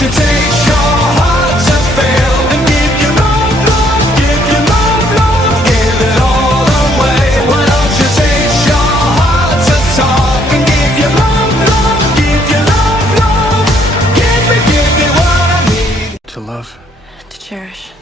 you take your heart to fail and give your love, love, give your love, love, give it all away? Why don't you take your heart to talk and give your love, love, give your love, love, give me what I need to love, To cherish.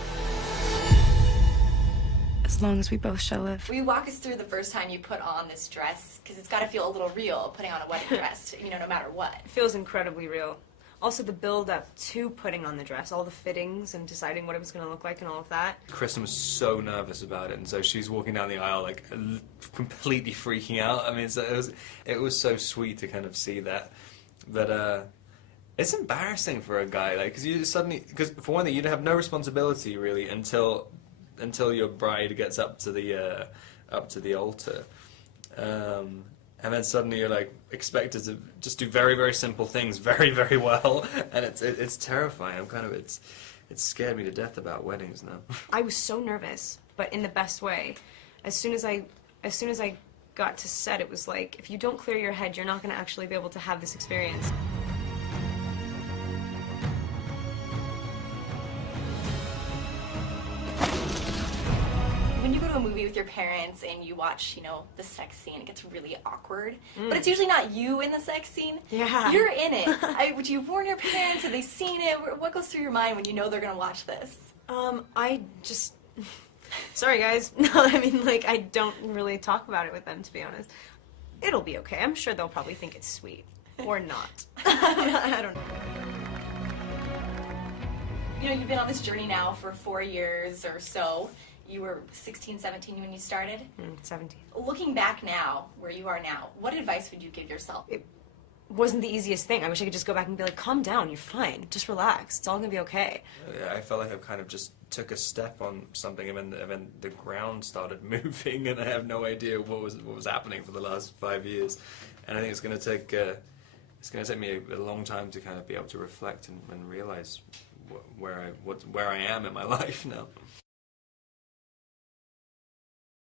As long as we both shall live. Will you walk us through the first time you put on this dress? Because it's got to feel a little real, putting on a wedding dress, you know, no matter what. It feels incredibly real. Also the build-up to putting on the dress, all the fittings and deciding what it was going to look like and all of that. Kristen was so nervous about it, and so she's walking down the aisle like completely freaking out. I mean, so it was so sweet to kind of see that. But it's embarrassing for a guy, like, because for one thing, you have no responsibility really until your bride gets up to the altar, and then suddenly you're like expected to just do very, very simple things very, very well, and it's terrifying. It's scared me to death about weddings now. I was so nervous, but in the best way. As soon as I got to set, it was like, if you don't clear your head, you're not going to actually be able to have this experience. When you go to a movie with your parents and you watch, you know, the sex scene, it gets really awkward. But it's usually not you in the sex scene. Yeah. You're in it. Would you warn your parents? Have they seen it? What goes through your mind when you know they're going to watch this? I just... Sorry, guys. No, I mean, like, I don't really talk about it with them, to be honest. It'll be okay. I'm sure they'll probably think it's sweet. Or not. I don't know. You know, you've been on this journey now for 4 years or so. You were 16, 17 when you started. 17. Looking back now, where you are now, what advice would you give yourself? It wasn't the easiest thing. I wish I could just go back and be like, calm down, you're fine. Just relax. It's all gonna be okay. Yeah, I felt like I kind of just took a step on something, and then the ground started moving, and I have no idea what was happening for the last 5 years. And I think it's gonna take me a long time to kind of be able to reflect and realize where I am in my life now.